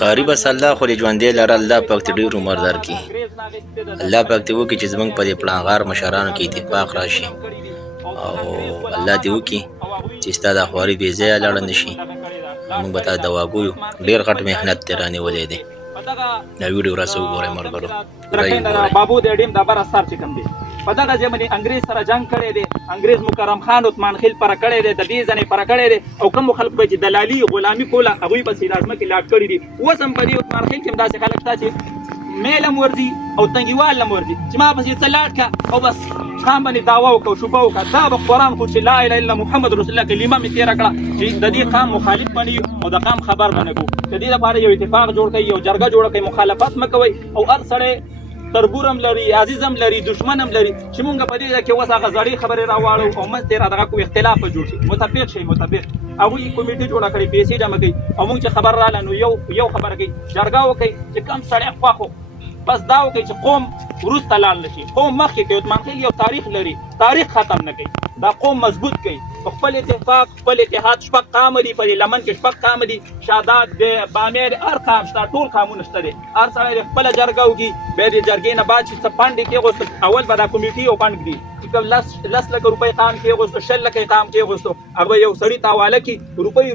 قاری بس الله خو دې ژوندې لره الله پاک دې ډېر عمر درکړي الله پاک دې وکړي چې زموږ په دې پړانغار مشرانو کې اتفاق راشي او الله دې وکړي چې ستا دا خواري بې ځایه لاړه نه شي موږ به تا دواګو یو ډېر غټ محنت دې رانیولی دی دا ویډیو راسه وګورئ ملګرو پوره یې وګورئ بابو د ډیم د بره سر چې کوم دی په دغه ځای باندې انګریز سره جنګ کړی دی انګریز مکرم خان عثمان خیل پر کړی دی د دې ځنې پر کړی دی او کوم خلک به چې دلالي غلامي کوله هغوی پسې د ځمکې لاټ کړي دي اوس هم په دې عثمان خیل کې هم داسې خلک شته چې میل هم ورځي او تنګیوال هم ورځي چې ما پسې څه لاټ کړه او بس خان باندې دعوا وکړه او شوبه وکړه دا به قرآن خو چې لا اله الا محمد رسول الله کلمه مې تېره کړه چې د دې قام مخالف باندې او د قام خبر باندې کو د دې لپاره یو اتفاق جوړ کړئ یو جرګه جوړه کړئ مخالفت مه کوئ او هر سړی تربور هم لري عزیز هم لري دشمن هم لري چې مونږ په دې ځای کې اوس هغه زړې خبرې راواړو او منځ کې دغه کوم اختلاف به جوړ شي متفق شي متفق هغوی کمیټې جوړه کړې پیسې جمع کوي او مونږ چې خبر رااله نو یو خبره کوي جرګه وکړئ چې کم سړی خوښ بس دا وکړئ چې قوم وروسته لاړ نه شي قوم مخکې کوي عثمان خیل یو تاریخ لري تاریخ ختم نه کوي دا قوم مضبوط کوي په خپل اتفاق خپل اتحاد شپږ قامه دي په دې لمن کې شپږ قامه دي شاداد دی بامیر هر قام شته ټول قامونه شته دي هر سړی د خپله جرګه وکړي بیا د جرګې نه بعد چې څه فنډ یې کېغوستو اول به دا کمیټې او فنډ ږدي چې کوم لس لکه روپۍ قام کېغوستو 10 لکه قام کېغوستو هغه به یو سړي ته حواله کړي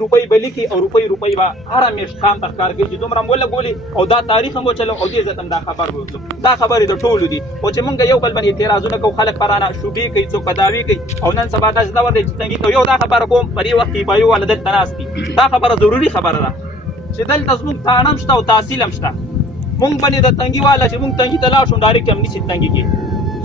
روپۍ به لیکي او روپۍ به هره میاشت قام ته ښکار کوي چې دومره م ولګولي او دا تاریخ هم وچلو او دې ځای ته هم دا خبر وکړو دا خبرې د ټولو دي خو چې مونږ یو بل باندې اعتراضونه کوو خلک پرانه شوبې کوي څوک به دعوې کوي او نن سبا داسې دور دی چې تنګي کوي یو دا خبره کوم په دې وخت کې بایو والا دلته ناست دي دا خبره ضروري خبره ده چې دلته زموږ تاڼه هم شته او تحصیل هم شته مونږ باندې د تنګي والا چې مونږ تنګي ته لاړ شو ډایرکټ هم نشي تنګي کې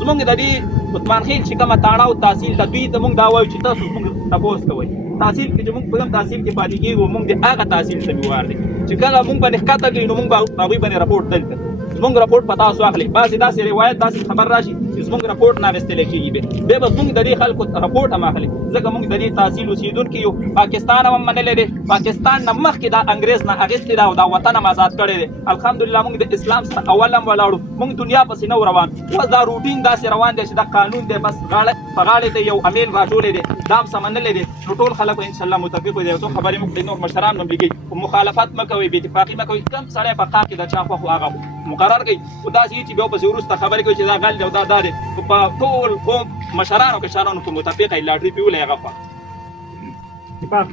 زمونږ د دې عثمان خیل چې کومه تاڼه او تحصیل ده دوی ته مونږ دا وایو چې تاسو زموږ تپوس کوئ تحصیل کې چې مونږ په کوم تحصیل کې پاتې کېږو مونږ د هغه تحصیل ته میوار دی چې کله مونږ باندې ښکته کوي نو مونږ به هغوی باندې رپورټ دلته زموږ رپورټ په تاسو اخلي بعضې داسې روایت داسې خبر راشي چې زموږ رپورټ نه اخیستلی کېږي بیا به زموږ د دې خلکو رپورټ هم اخلي ځکه مونږ د دې تحصیل اوسېدونکي یو پاکستان هم منلی دی پاکستان نه مخکې دا انګریز نه اخیستې ده او دا وطن هم آزاد کړی دی الحمدلله مونږ د اسلام سره اول هم ولاړو مونږ دنیا پسې نه روان اوس دا روټین داسې روان دی چې دا قانون دی بس په غاړې ته یو امیل راټولی دی دا هم څه منلی دی نو ټول خلک به انشاءالله متفق وي یو څو خبرې موږ د نور مشران هم لګوي مخالفت مه کوئ بې اتفاقي مه کوئ کوم سړی په قام کې د چا خوښ هغه مقرر کوي خو داسې چې بیا ورپسې وروسته خبرې کوي چې دا غل دی او دا دی خو په ټول قوم مشرانو کشرانو کې متفق یې لاټري پیولی هغه خوا اتفاق